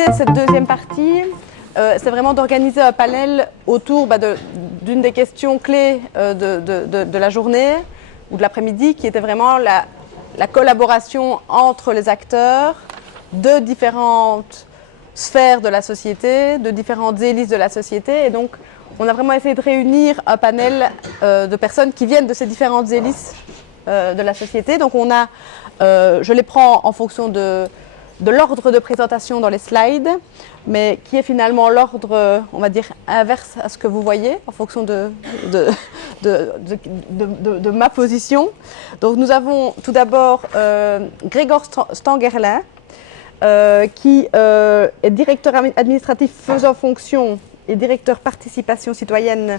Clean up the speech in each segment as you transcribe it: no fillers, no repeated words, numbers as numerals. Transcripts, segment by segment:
l'idée de cette deuxième partie, c'est vraiment d'organiser un panel autour d'une des questions clés de la journée ou de l'après-midi, qui était vraiment la collaboration entre les acteurs de différentes sphères de la société, de différentes hélices de la société. Et donc, on a vraiment essayé de réunir un panel de personnes qui viennent de ces différentes hélices de la société. Donc, on a, je les prends en fonction de l'ordre de présentation dans les slides, mais qui est finalement l'ordre, on va dire, inverse à ce que vous voyez, en fonction de ma position. Donc nous avons tout d'abord Gregor Stangerlin, qui est directeur administratif faisant fonction et directeur participation citoyenne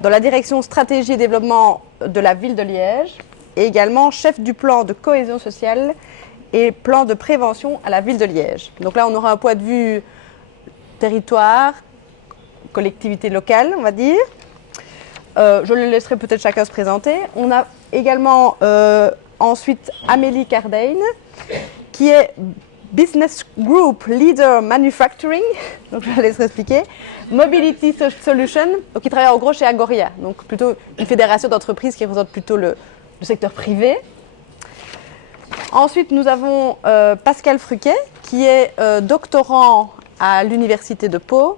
dans la direction stratégie et développement de la ville de Liège, et également chef du plan de cohésion sociale et plan de prévention à la ville de Liège. Donc là, on aura un point de vue territoire, collectivité locale, on va dire. Je le laisserai peut-être chacun se présenter. On a également ensuite Amélie Cardane, qui est Business Group Leader Manufacturing, donc je la laisserai expliquer, Mobility Solution, donc qui travaille en gros chez Agoria, donc plutôt une fédération d'entreprises qui représente plutôt le secteur privé. Ensuite, nous avons Pascal Fruquet, qui est doctorant à l'Université de Pau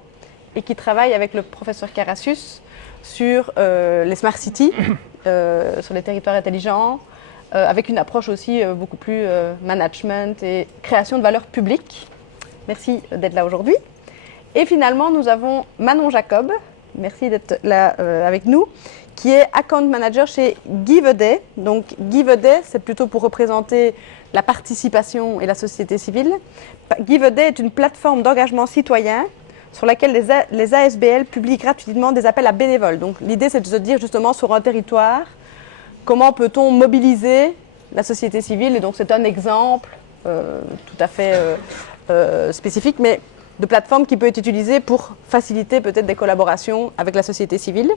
et qui travaille avec le professeur Carassus sur les Smart Cities, sur les territoires intelligents, avec une approche aussi beaucoup plus management et création de valeur publique. Merci d'être là aujourd'hui. Et finalement, nous avons Manon Jacob, merci d'être là avec nous, qui est account manager chez Give a Day. Donc Give a Day, c'est plutôt pour représenter la participation et la société civile. Give a Day est une plateforme d'engagement citoyen sur laquelle les ASBL publient gratuitement des appels à bénévoles. Donc l'idée, c'est de se dire justement sur un territoire, comment peut-on mobiliser la société civile. Et donc c'est un exemple tout à fait spécifique, mais de plateforme qui peut être utilisée pour faciliter peut-être des collaborations avec la société civile.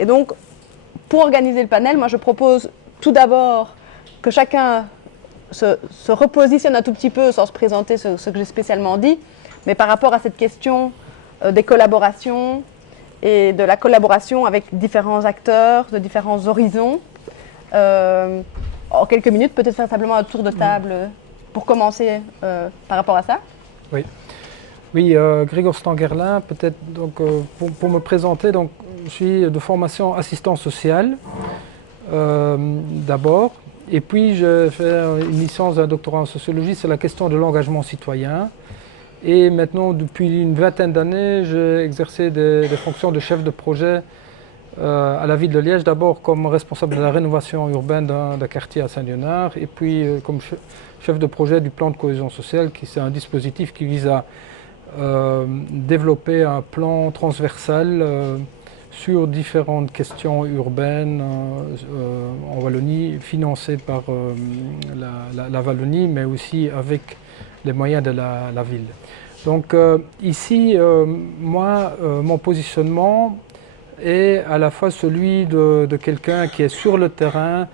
Et donc, pour organiser le panel, moi je propose tout d'abord que chacun se repositionne un tout petit peu sans se présenter ce que j'ai spécialement dit, mais par rapport à cette question des collaborations et de la collaboration avec différents acteurs de différents horizons. En quelques minutes, peut-être faire simplement un tour de table pour commencer par rapport à ça. Oui. Oui, Gregor Stangerlin, peut-être donc pour me présenter, donc je suis de formation assistant social d'abord, et puis je fais une licence d'un doctorat en sociologie sur la question de l'engagement citoyen. Et maintenant, depuis une vingtaine d'années, j'ai exercé des fonctions de chef de projet à la ville de Liège, d'abord comme responsable de la rénovation urbaine d'un quartier à Saint-Léonard, et puis comme chef de projet du plan de cohésion sociale, qui c'est un dispositif qui vise à développer un plan transversal sur différentes questions urbaines en Wallonie, financé par la Wallonie, mais aussi avec les moyens de la ville. Donc ici, moi, mon positionnement est à la fois celui de quelqu'un qui est sur le terrain,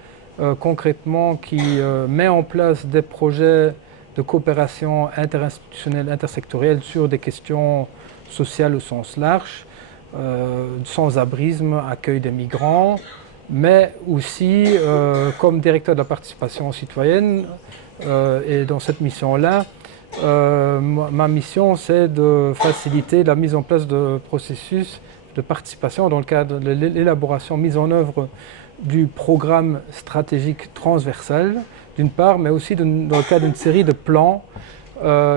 concrètement, qui met en place des projets de coopération interinstitutionnelle, intersectorielle sur des questions sociales au sens large, sans-abrisme, accueil des migrants, mais aussi comme directeur de la participation citoyenne. Et dans cette mission-là, ma mission, c'est de faciliter la mise en place de processus de participation dans le cadre de l'élaboration, mise en œuvre du programme stratégique transversal, d'une part, mais aussi dans le cadre d'une série de plans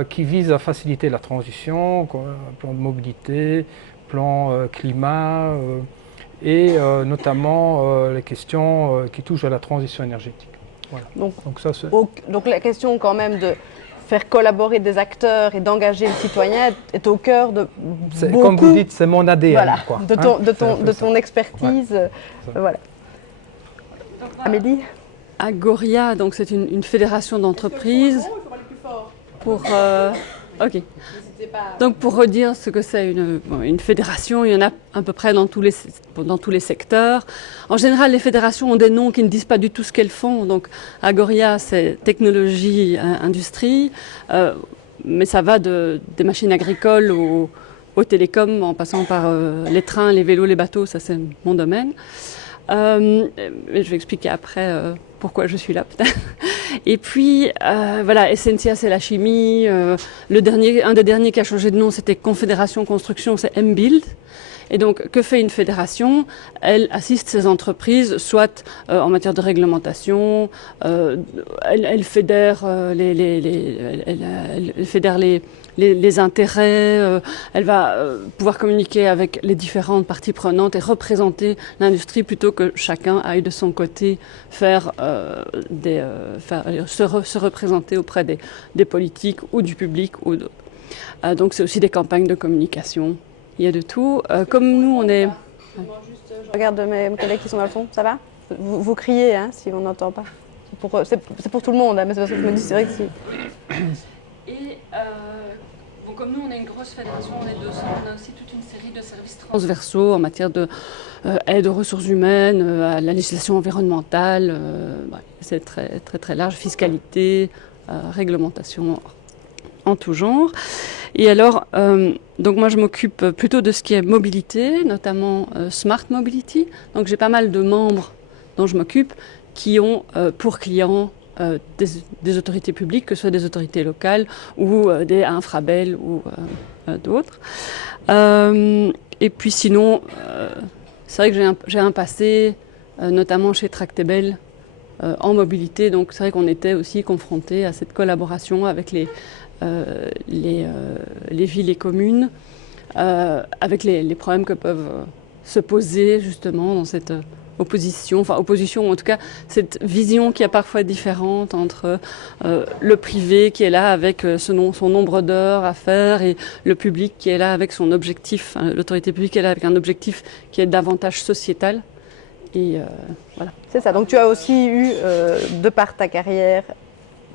qui visent à faciliter la transition, plan de mobilité, plan climat, et notamment les questions qui touchent à la transition énergétique. Voilà. Donc la question quand même de faire collaborer des acteurs et d'engager le citoyen est au cœur de beaucoup... Comme vous dites, c'est mon ADN. Voilà, quoi, de ton expertise. Ouais. Voilà. Amélie? Agoria, donc c'est une fédération d'entreprises. Pour donc pour redire ce que c'est une fédération, il y en a à peu près dans tous les secteurs. En général, les fédérations ont des noms qui ne disent pas du tout ce qu'elles font. Donc Agoria, c'est technologie, industrie. mais ça va des machines agricoles aux télécoms, en passant par les trains, les vélos, les bateaux, ça c'est mon domaine. Je vais expliquer après pourquoi je suis là peut-être. Et puis voilà, Essentia c'est la chimie. Un des derniers qui a changé de nom, c'était Confédération Construction, c'est MBuild. Et donc, que fait une fédération? Elle assiste ces entreprises, soit en matière de réglementation, elle fédère, elle fédère les intérêts, elle va pouvoir communiquer avec les différentes parties prenantes et représenter l'industrie plutôt que chacun aille de son côté se représenter auprès des politiques ou du public ou d'autres. Donc, c'est aussi des campagnes de communication. Il y a de tout. Comme nous, on est... Je regarde mes collègues qui sont dans le fond, ça va? Vous criez hein, si on n'entend pas. C'est pour tout le monde, hein, mais c'est parce que je me dis, c'est vrai que si... Et bon, comme nous, on est une grosse fédération, on est 200, on a aussi toute une série de services transversaux en matière d'aide aux ressources humaines, à la législation environnementale, c'est très, très, très large, fiscalité, réglementation en tout genre. Et alors, donc moi je m'occupe plutôt de ce qui est mobilité, notamment Smart Mobility. Donc j'ai pas mal de membres dont je m'occupe qui ont pour clients des autorités publiques, que ce soit des autorités locales ou des infrabels ou d'autres. Et puis sinon, c'est vrai que j'ai un passé, notamment chez Tractebel, en mobilité. Donc c'est vrai qu'on était aussi confrontés à cette collaboration avec les villes et communes, avec les problèmes que peuvent se poser justement dans cette opposition, ou en tout cas cette vision qui est parfois différente entre le privé qui est là avec son nombre d'heures à faire et le public qui est là avec son objectif, l'autorité publique qui est là avec un objectif qui est davantage sociétal. Et voilà. C'est ça, donc tu as aussi eu, de par ta carrière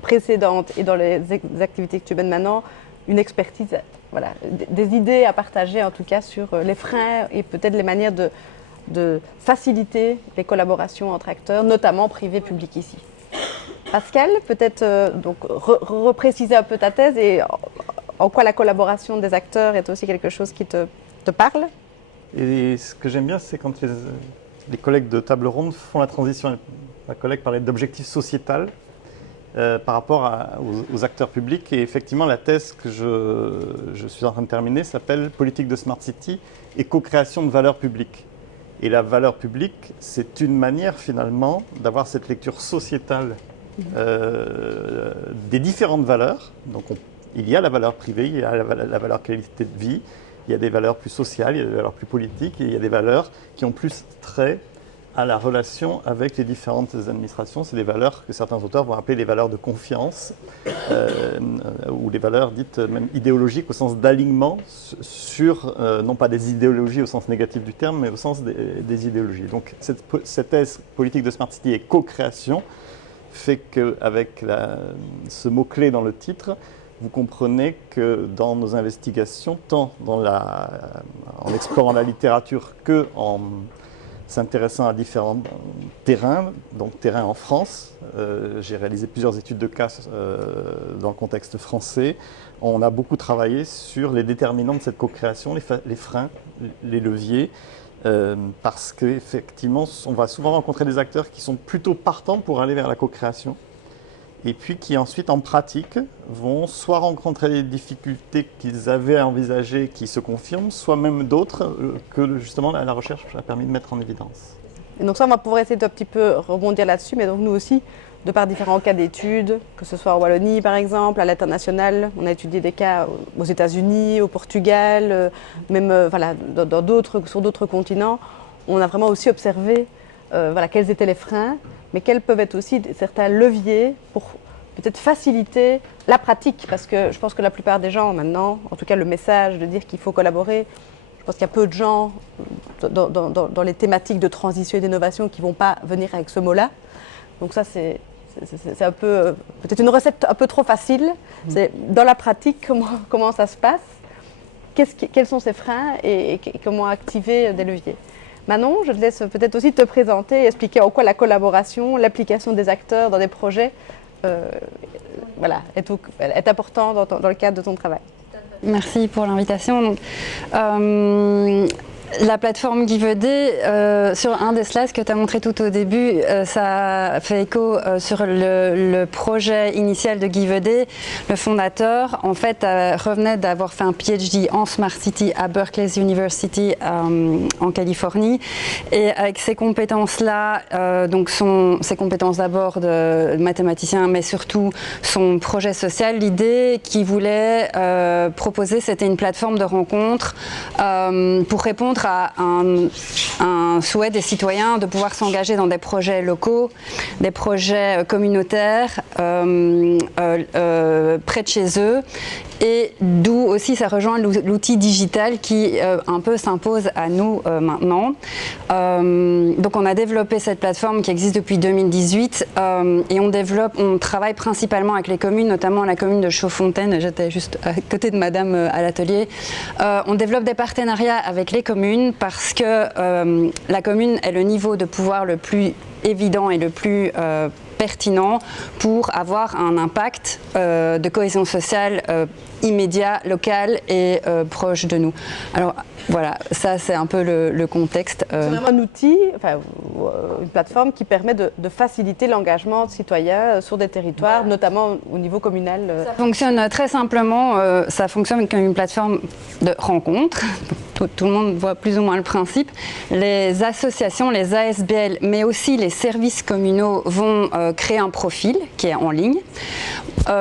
précédente et dans les activités que tu mènes maintenant, une expertise, voilà, des idées à partager en tout cas sur les freins et peut-être les manières de faciliter les collaborations entre acteurs, notamment privé-public ici. Pascal, peut-être donc repréciser un peu ta thèse et en quoi la collaboration des acteurs est aussi quelque chose qui te parle. Et ce que j'aime bien, c'est quand les collègues de table ronde font la transition. Ma collègue parlait d'objectif sociétal par rapport aux acteurs publics. Et effectivement, la thèse que je suis en train de terminer s'appelle « Politique de Smart City et co-création de valeurs publiques ». Et la valeur publique, c'est une manière finalement d'avoir cette lecture sociétale des différentes valeurs. Donc il y a la valeur privée, il y a la valeur qualité de vie, il y a des valeurs plus sociales, il y a des valeurs plus politiques, et il y a des valeurs qui ont plus trait à la relation avec les différentes administrations. C'est des valeurs que certains auteurs vont appeler les valeurs de confiance, ou les valeurs dites même idéologiques au sens d'alignement sur, non pas des idéologies au sens négatif du terme, mais au sens des idéologies. Donc cette thèse politique de Smart City et co-création fait qu'avec ce mot-clé dans le titre, vous comprenez que dans nos investigations, tant en explorant la littérature qu'en s'intéressant à différents terrains, donc terrains en France. J'ai réalisé plusieurs études de cas dans le contexte français. On a beaucoup travaillé sur les déterminants de cette co-création, les freins, les leviers, parce qu'effectivement, on va souvent rencontrer des acteurs qui sont plutôt partants pour aller vers la co-création, et puis qui ensuite, en pratique, vont soit rencontrer des difficultés qu'ils avaient envisagées qui se confirment, soit même d'autres que justement la recherche a permis de mettre en évidence. Et donc ça, on va pouvoir essayer d'un petit peu rebondir là-dessus, mais donc nous aussi, de par différents cas d'études, que ce soit en Wallonie par exemple, à l'international, on a étudié des cas aux États-Unis, au Portugal, même voilà, sur d'autres continents, on a vraiment aussi observé voilà, quels étaient les freins, mais quels peuvent être aussi certains leviers pour peut-être faciliter la pratique, parce que je pense que la plupart des gens maintenant, en tout cas le message de dire qu'il faut collaborer, je pense qu'il y a peu de gens dans les thématiques de transition et d'innovation qui ne vont pas venir avec ce mot-là. Donc ça, c'est un peu, peut-être une recette un peu trop facile. C'est dans la pratique, comment ça se passe, quels sont ces freins et comment activer des leviers. Manon, je te laisse peut-être aussi te présenter et expliquer en quoi la collaboration, l'application des acteurs dans des projets voilà, est important dans le cadre de ton travail. Merci pour l'invitation. La plateforme GiveD, sur un des slides que tu as montré tout au début, ça fait écho sur le projet initial de GiveD. Le fondateur, en fait, revenait d'avoir fait un PhD en Smart City à Berkeley University en Californie. Et avec ces compétences-là, donc ses compétences d'abord de mathématicien, mais surtout son projet social, l'idée qu'il voulait proposer, c'était une plateforme de rencontre pour répondre à un souhait des citoyens de pouvoir s'engager dans des projets locaux, des projets communautaires près de chez eux. Et d'où aussi ça rejoint l'outil digital qui un peu s'impose à nous maintenant. Donc on a développé cette plateforme qui existe depuis 2018 et on travaille principalement avec les communes, notamment la commune de Chaudfontaine. J'étais juste à côté de madame à l'atelier. On développe des partenariats avec les communes parce que la commune est le niveau de pouvoir le plus évident et le plus pertinent pour avoir un impact de cohésion sociale immédiat, local et proche de nous. Alors voilà, ça c'est un peu le contexte. C'est vraiment un outil, enfin, une plateforme qui permet de faciliter l'engagement citoyen sur des territoires, notamment au niveau communal. Ça fonctionne très simplement, ça fonctionne comme une plateforme de rencontre. Tout le monde voit plus ou moins le principe. Les associations, les ASBL, mais aussi les services communaux vont créer un profil qui est en ligne.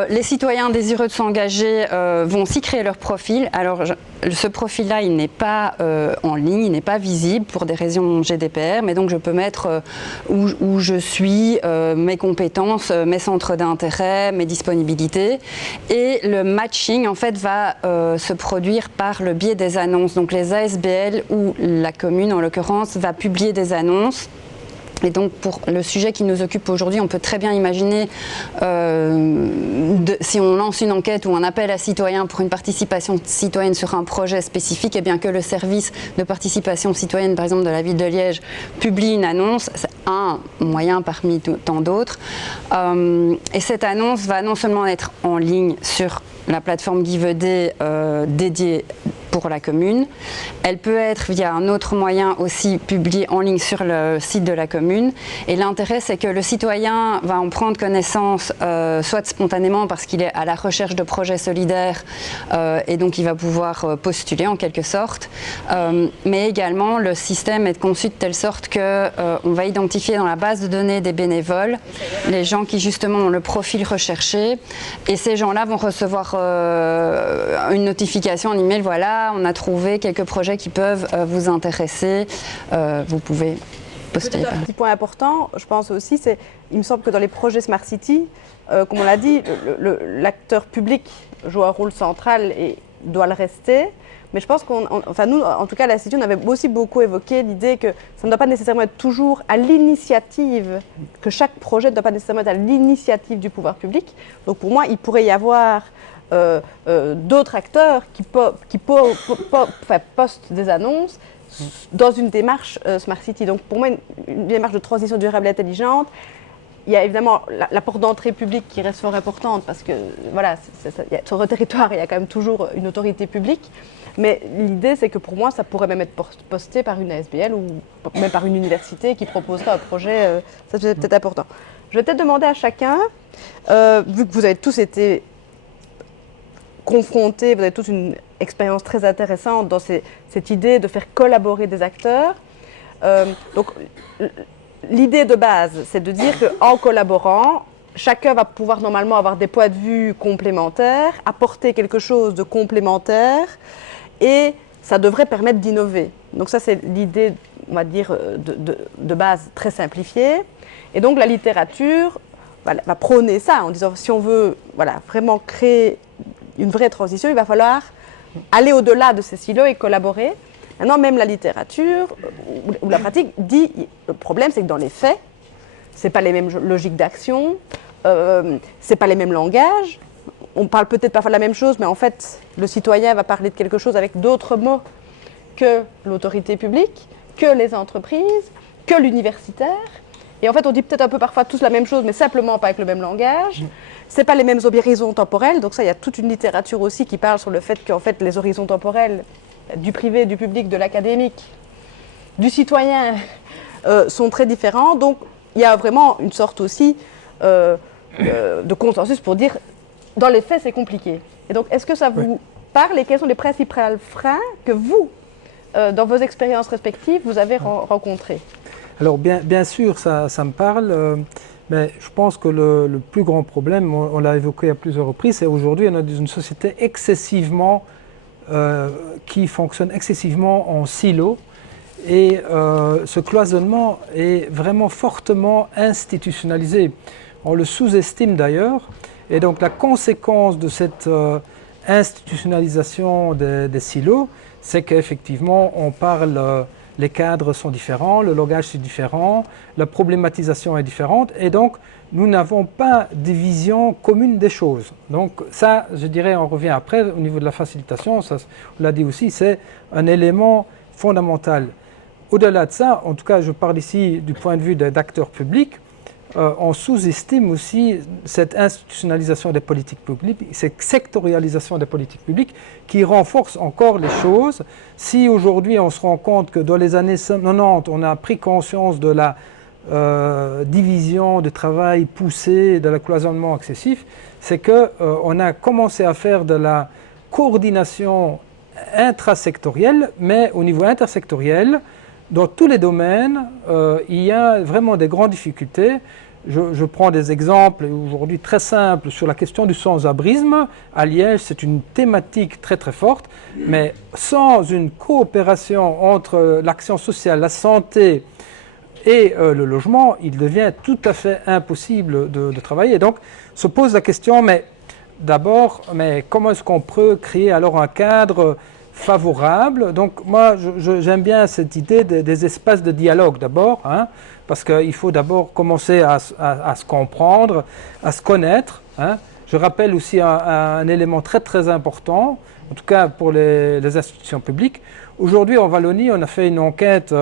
Les citoyens désireux de s'engager vont aussi créer leur profil. Alors, ce profil-là, il n'est pas en ligne, il n'est pas visible pour des raisons GDPR, mais donc je peux mettre où je suis, mes compétences, mes centres d'intérêt, mes disponibilités. Et le matching, en fait, va se produire par le biais des annonces. Donc les ASBL ou la commune, en l'occurrence, va publier des annonces. Et donc pour le sujet qui nous occupe aujourd'hui, on peut très bien imaginer si on lance une enquête ou un appel à citoyens pour une participation citoyenne sur un projet spécifique, et bien que le service de participation citoyenne, par exemple de la ville de Liège, publie une annonce, c'est un moyen parmi tant d'autres. Et cette annonce va non seulement être en ligne sur la plateforme GiveD dédiée pour la commune. Elle peut être via un autre moyen aussi publiée en ligne sur le site de la commune. Et l'intérêt, c'est que le citoyen va en prendre connaissance, soit spontanément parce qu'il est à la recherche de projets solidaires et donc il va pouvoir postuler en quelque sorte. Mais également, le système est conçu de telle sorte qu'on va identifier dans la base de données des bénévoles les gens qui justement ont le profil recherché. Et ces gens-là vont recevoir une notification, un email, voilà, on a trouvé quelques projets qui peuvent vous intéresser, vous pouvez postuler. Un petit point important, je pense aussi, c'est, il me semble que dans les projets Smart City, comme on l'a dit, l'acteur public joue un rôle central et doit le rester. Mais je pense nous, en tout cas à l'Institut, on avait aussi beaucoup évoqué l'idée que ça ne doit pas nécessairement être toujours à l'initiative, que chaque projet ne doit pas nécessairement être à l'initiative du pouvoir public. Donc pour moi, il pourrait y avoir d'autres acteurs qui postent des annonces dans une démarche Smart City. Donc pour moi, une démarche de transition durable et intelligente, il y a évidemment la porte d'entrée publique qui reste fort importante parce que voilà, sur le territoire, il y a quand même toujours une autorité publique. Mais l'idée, c'est que pour moi, ça pourrait même être posté par une ASBL ou même par une université qui proposerait un projet. Ça, c'est peut-être important. Je vais peut-être demander à chacun, vu que vous avez tous été confrontés, vous avez tous une expérience très intéressante dans cette idée de faire collaborer des acteurs. Donc, l'idée de base, c'est de dire qu'en collaborant, chacun va pouvoir normalement avoir des points de vue complémentaires, apporter quelque chose de complémentaire, et ça devrait permettre d'innover. Donc ça, c'est l'idée, on va dire, de base très simplifiée. Et donc la littérature va prôner ça en disant, si on veut vraiment créer une vraie transition, il va falloir aller au-delà de ces silos et collaborer. Maintenant, même la littérature ou la pratique dit, le problème, c'est que dans les faits, ce n'est pas les mêmes logiques d'action, ce n'est pas les mêmes langages. On parle peut-être parfois de la même chose, mais en fait, le citoyen va parler de quelque chose avec d'autres mots que l'autorité publique, que les entreprises, que l'universitaire. Et en fait, on dit peut-être un peu parfois tous la même chose, mais simplement pas avec le même langage. C'est pas les mêmes horizons temporels. Donc ça, il y a toute une littérature aussi qui parle sur le fait qu'en fait, les horizons temporels du privé, du public, de l'académique, du citoyen sont très différents. Donc il y a vraiment une sorte aussi de consensus pour dire, dans les faits, c'est compliqué. Et donc, est-ce que ça vous parle et quels sont les principaux freins que vous, dans vos expériences respectives, vous avez rencontrés? Alors bien sûr, ça me parle, mais je pense que le plus grand problème, on l'a évoqué à plusieurs reprises, c'est aujourd'hui on a une société excessivement, qui fonctionne excessivement en silo, et ce cloisonnement est vraiment fortement institutionnalisé. On le sous-estime d'ailleurs, et donc la conséquence de cette institutionnalisation des silos, c'est qu'effectivement on parle... les cadres sont différents, le langage est différent, la problématisation est différente, et donc nous n'avons pas de vision commune des choses. Donc ça, je dirais, on revient après au niveau de la facilitation, ça, on l'a dit aussi, c'est un élément fondamental. Au-delà de ça, en tout cas je parle ici du point de vue d'acteurs publics, on sous-estime aussi cette institutionnalisation des politiques publiques, cette sectorialisation des politiques publiques qui renforce encore les choses. Si aujourd'hui on se rend compte que dans les années 90, on a pris conscience de la division de travail poussée, de la cloisonnement excessif, c'est qu'on a commencé à faire de la coordination intrasectorielle, mais au niveau intersectoriel, dans tous les domaines, il y a vraiment des grandes difficultés. Je prends des exemples aujourd'hui très simples sur la question du sans-abrisme. À Liège, c'est une thématique très très forte, mais sans une coopération entre l'action sociale, la santé et le logement, il devient tout à fait impossible de travailler. Et donc, se pose la question, mais d'abord, comment est-ce qu'on peut créer alors un cadre favorable? Donc moi j'aime bien cette idée des espaces de dialogue d'abord, hein, parce qu'il faut d'abord commencer à se comprendre, à se connaître, hein. Je rappelle aussi un élément très très important, en tout cas pour les institutions publiques. Aujourd'hui en Wallonie, on a fait une enquête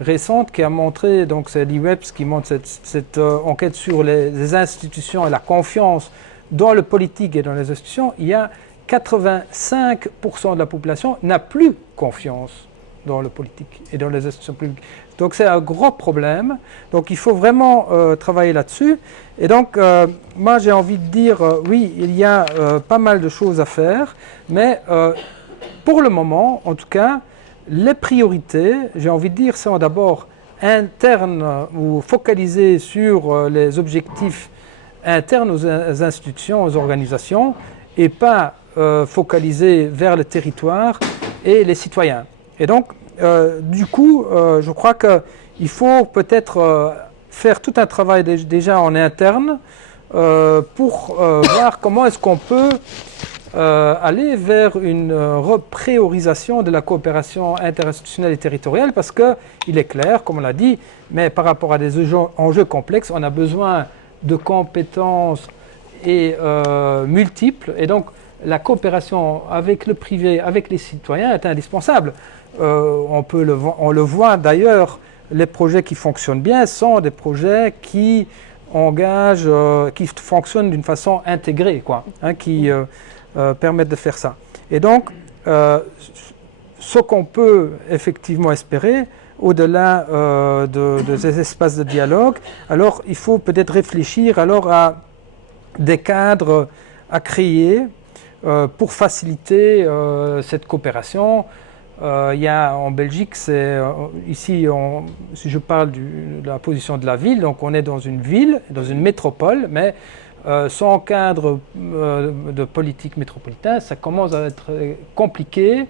récente qui a montré, donc c'est l'IWEPS qui montre cette enquête sur les institutions et la confiance dans le politique et dans les institutions. Il y a 85% de la population n'a plus confiance dans le politique et dans les institutions publiques. Donc c'est un gros problème. Donc il faut vraiment travailler là-dessus. Et donc moi j'ai envie de dire, oui, il y a pas mal de choses à faire, mais pour le moment, en tout cas, les priorités, j'ai envie de dire, sont d'abord internes ou focalisées sur les objectifs internes aux institutions, aux organisations, et pas focalisé vers le territoire et les citoyens. Et donc, du coup, je crois qu'il faut peut-être faire tout un travail déjà en interne pour voir comment est-ce qu'on peut aller vers une repriorisation de la coopération interinstitutionnelle et territoriale, parce qu'il est clair, comme on l'a dit, mais par rapport à des enjeux complexes, on a besoin de compétences et multiples, et donc la coopération avec le privé, avec les citoyens est indispensable. On le voit d'ailleurs, les projets qui fonctionnent bien sont des projets qui engagent, qui fonctionnent d'une façon intégrée, quoi, hein, qui permettent de faire ça. Et donc, ce qu'on peut effectivement espérer, au-delà de ces espaces de dialogue, alors il faut peut-être réfléchir alors à des cadres à créer pour faciliter cette coopération. Il y a en Belgique, ici, si je parle de la position de la ville, donc on est dans une ville, dans une métropole, mais sans cadre de politique métropolitaine, ça commence à être compliqué.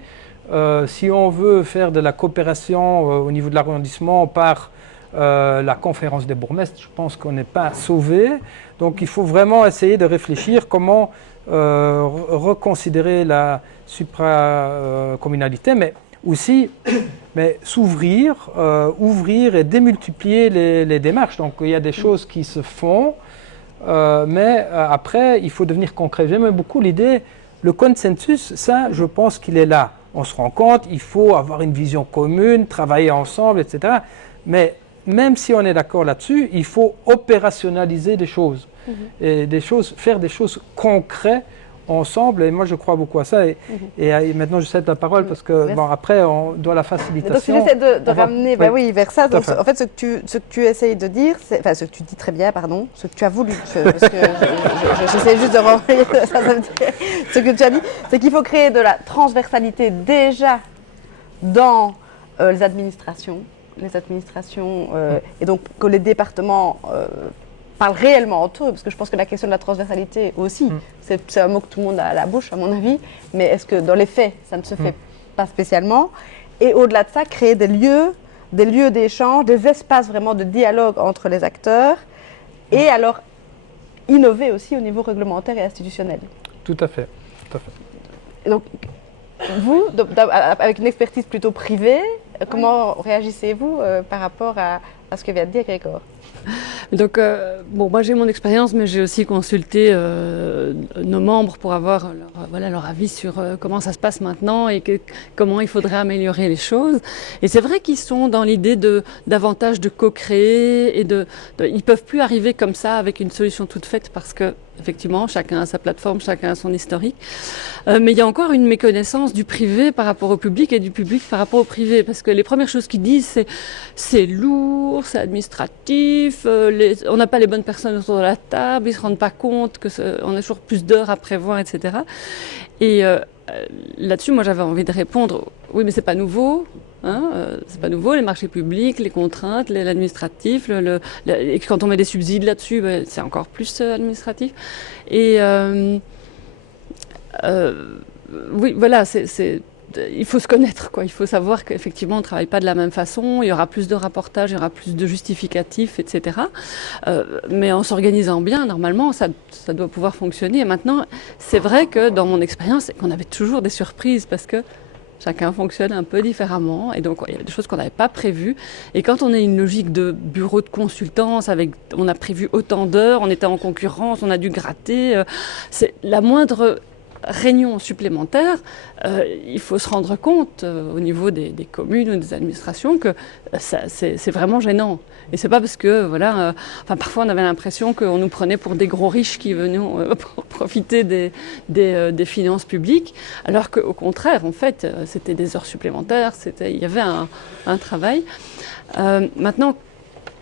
Si on veut faire de la coopération au niveau de l'arrondissement par la conférence des bourgmestres, je pense qu'on n'est pas sauvé. Donc il faut vraiment essayer de réfléchir comment reconsidérer la supracommunalité, mais aussi s'ouvrir, ouvrir et démultiplier les démarches. Donc il y a des choses qui se font, mais après il faut devenir concret. J'aime beaucoup l'idée, le consensus, ça je pense qu'il est là. On se rend compte, il faut avoir une vision commune, travailler ensemble, etc. Mais même si on est d'accord là-dessus, il faut opérationnaliser des choses. Et faire des choses concrètes ensemble, et moi je crois beaucoup à ça. Et maintenant je cède la parole parce que bon, après on doit la facilitation. Donc tu essaies de ramener vers ça. Donc, en fait, ce que tu essayes de dire, enfin ce que tu dis très bien, pardon, ce que tu as voulu, parce que j'essaie juste de renvoyer ça veut dire, ce que tu as dit, c'est qu'il faut créer de la transversalité déjà dans les administrations, et donc que les départements parlent réellement entre eux, parce que je pense que la question de la transversalité aussi, c'est un mot que tout le monde a à la bouche, à mon avis, mais est-ce que dans les faits, ça ne se fait pas spécialement? Et au-delà de ça, créer des lieux d'échange, des espaces vraiment de dialogue entre les acteurs, et alors innover aussi au niveau réglementaire et institutionnel. Tout à fait. Et donc, vous, avec une expertise plutôt privée, comment réagissez-vous par rapport à ce que vient de dire Grégoire? Donc, moi j'ai mon expérience, mais j'ai aussi consulté nos membres pour avoir leur avis sur comment ça se passe maintenant et comment il faudrait améliorer les choses. Et c'est vrai qu'ils sont dans l'idée davantage de co-créer et ils peuvent plus arriver comme ça avec une solution toute faite parce que effectivement, chacun a sa plateforme, chacun a son historique. Mais il y a encore une méconnaissance du privé par rapport au public et du public par rapport au privé. Parce que les premières choses qu'ils disent, c'est lourd, c'est administratif, on n'a pas les bonnes personnes autour de la table, ils ne se rendent pas compte qu'on a toujours plus d'heures à prévoir, etc. Et là-dessus, moi j'avais envie de répondre, oui mais c'est pas nouveau. C'est pas nouveau, les marchés publics, les contraintes, l'administratif, et quand on met des subsides là-dessus, c'est encore plus administratif. Et oui, voilà, il faut se connaître, quoi. Il faut savoir qu'effectivement, on ne travaille pas de la même façon, il y aura plus de rapportage, il y aura plus de justificatifs, etc. Mais en s'organisant bien, normalement, ça doit pouvoir fonctionner. Et maintenant, c'est vrai que dans mon expérience, qu'on avait toujours des surprises parce que chacun fonctionne un peu différemment et donc il y a des choses qu'on n'avait pas prévues. Et quand on est une logique de bureau de consultance, on a prévu autant d'heures, on était en concurrence, on a dû gratter, c'est la moindre réunion supplémentaire, il faut se rendre compte au niveau des communes ou des administrations que c'est vraiment gênant. Et c'est pas parce que, parfois on avait l'impression qu'on nous prenait pour des gros riches qui venaient pour profiter des finances publiques, alors qu'au contraire, en fait, c'était des heures supplémentaires, il y avait un travail. Maintenant,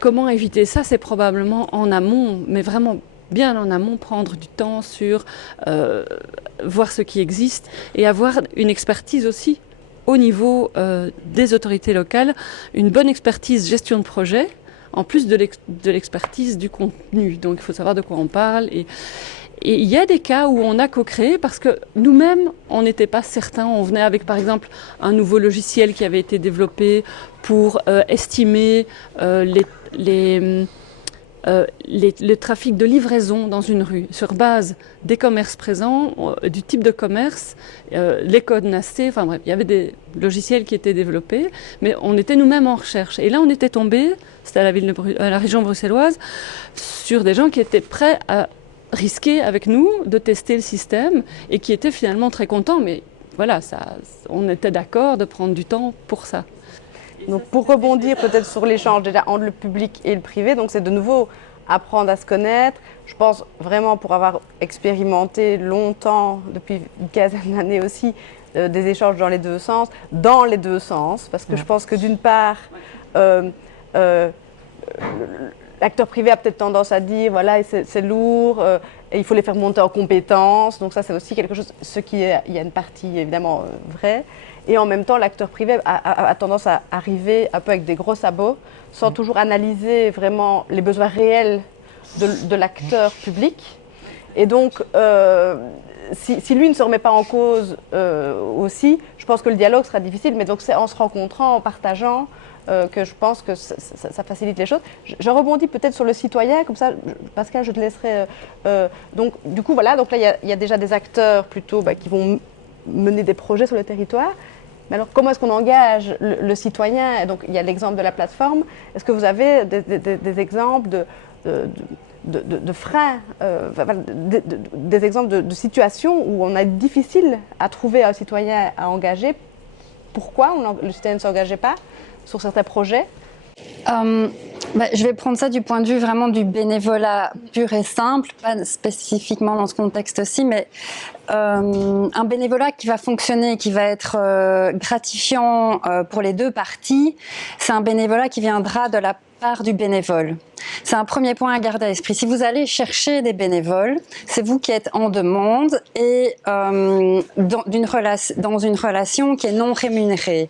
comment éviter ça? C'est probablement en amont, mais vraiment bien en amont, prendre du temps sur voir ce qui existe et avoir une expertise aussi au niveau des autorités locales, une bonne expertise gestion de projet, en plus de l'expertise du contenu. Donc il faut savoir de quoi on parle. Et il y a des cas où on a co-créé parce que nous-mêmes, on n'était pas certains. On venait avec, par exemple, un nouveau logiciel qui avait été développé pour estimer le trafic de livraison dans une rue sur base des commerces présents, du type de commerce, les codes NACE, enfin bref, il y avait des logiciels qui étaient développés, mais on était nous-mêmes en recherche. Et là, on était tombé, c'était à la région bruxelloise, sur des gens qui étaient prêts à risquer avec nous de tester le système et qui étaient finalement très contents, mais voilà, on était d'accord de prendre du temps pour ça. Donc pour rebondir peut-être sur l'échange déjà entre le public et le privé, donc c'est de nouveau apprendre à se connaître. Je pense vraiment pour avoir expérimenté longtemps, depuis une quinzaine d'années aussi, des échanges dans les deux sens, parce que je pense que d'une part, l'acteur privé a peut-être tendance à dire voilà c'est lourd et il faut les faire monter en compétences, donc ça c'est aussi quelque chose, il y a une partie évidemment vraie. Et en même temps, l'acteur privé a tendance à arriver un peu avec des gros sabots, sans toujours analyser vraiment les besoins réels de l'acteur public. Et donc, si lui ne se remet pas en cause aussi, je pense que le dialogue sera difficile. Mais donc, c'est en se rencontrant, en partageant, que je pense que ça facilite les choses. Je rebondis peut-être sur le citoyen, comme ça, Pascal, je te laisserai. Donc, du coup, voilà, donc là, il y a déjà des acteurs plutôt qui vont mener des projets sur le territoire. Mais alors, comment est-ce qu'on engage le citoyen? Et donc, il y a l'exemple de la plateforme. Est-ce que vous avez des exemples de freins, des exemples de situations où on a difficile à trouver un citoyen à engager? Pourquoi le citoyen ne s'engageait pas sur certains projets? Je vais prendre ça du point de vue vraiment du bénévolat pur et simple, pas spécifiquement dans ce contexte-ci, mais un bénévolat qui va fonctionner, qui va être gratifiant pour les deux parties, c'est un bénévolat qui viendra de la part du bénévole. C'est un premier point à garder à l'esprit. Si vous allez chercher des bénévoles, c'est vous qui êtes en demande et dans une relation qui est non rémunérée.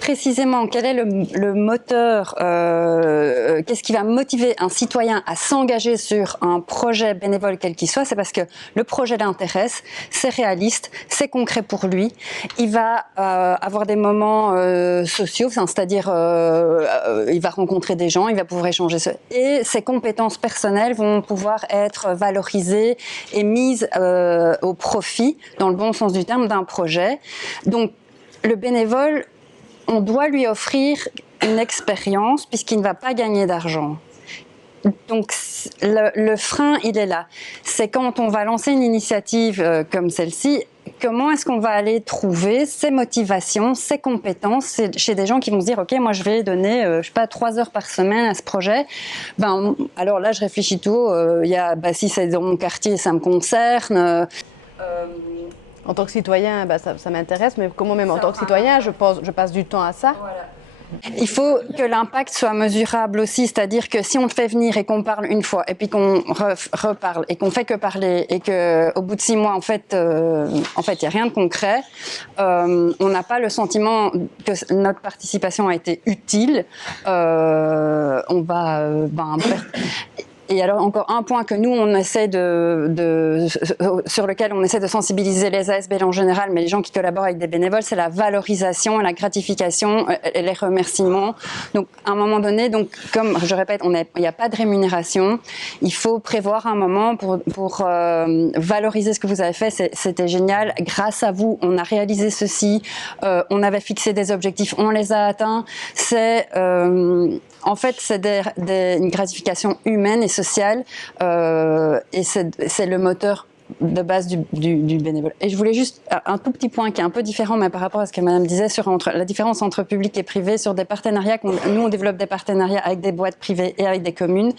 Précisément, quel est le moteur, qu'est-ce qui va motiver un citoyen à s'engager sur un projet bénévole quel qu'il soit? C'est parce que le projet l'intéresse, c'est réaliste, c'est concret pour lui. Il va avoir des moments sociaux, c'est-à-dire il va rencontrer des gens, il va pouvoir échanger. Et ses compétences personnelles vont pouvoir être valorisées et mises au profit, dans le bon sens du terme, d'un projet. Donc, le bénévole, on doit lui offrir une expérience puisqu'il ne va pas gagner d'argent. Donc le frein, il est là. C'est quand on va lancer une initiative comme celle-ci, comment est-ce qu'on va aller trouver ses motivations, ses compétences chez des gens qui vont se dire « Ok, moi je vais donner, je sais pas, 3 heures par semaine à ce projet. » Alors là, je réfléchis tout. Si c'est dans mon quartier, ça me concerne. En tant que citoyen, ça m'intéresse, mais comment même en tant que citoyen, je passe du temps à ça. Voilà. Il faut que l'impact soit mesurable aussi, c'est-à-dire que si on le fait venir et qu'on parle une fois, et puis qu'on reparle, et qu'on fait que parler, et qu'au bout de 6 mois, en fait, il n'y a rien de concret, on n'a pas le sentiment que notre participation a été utile, on va... Et alors, encore un point que nous, on essaie sur lequel on essaie de sensibiliser les ASBL en général, mais les gens qui collaborent avec des bénévoles, c'est la valorisation et la gratification et les remerciements. Donc, à un moment donné, comme je répète, il n'y a pas de rémunération. Il faut prévoir un moment pour valoriser ce que vous avez fait. C'était génial. Grâce à vous, on a réalisé ceci. On avait fixé des objectifs. On les a atteints. En fait, c'est une gratification humaine et sociale, et c'est le moteur de base du bénévole. Et je voulais juste un tout petit point qui est un peu différent, mais par rapport à ce que Madame disait sur la différence entre public et privé, sur des partenariats. Nous, on développe des partenariats avec des boîtes privées et avec des communes.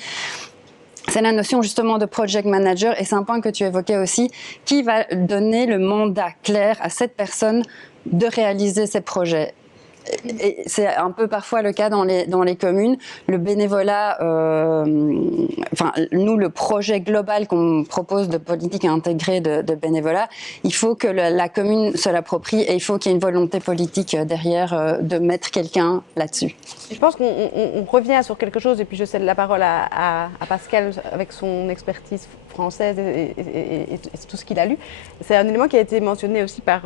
C'est la notion justement de project manager, et c'est un point que tu évoquais aussi, qui va donner le mandat clair à cette personne de réaliser ces projets. Et c'est un peu parfois le cas dans les communes. Le bénévolat, nous, le projet global qu'on propose de politique intégrée de bénévolat, il faut que la commune se l'approprie et il faut qu'il y ait une volonté politique derrière de mettre quelqu'un là-dessus. Je pense qu'on revient sur quelque chose, et puis je cède la parole à Pascal avec son expertise française et tout ce qu'il a lu. C'est un élément qui a été mentionné aussi par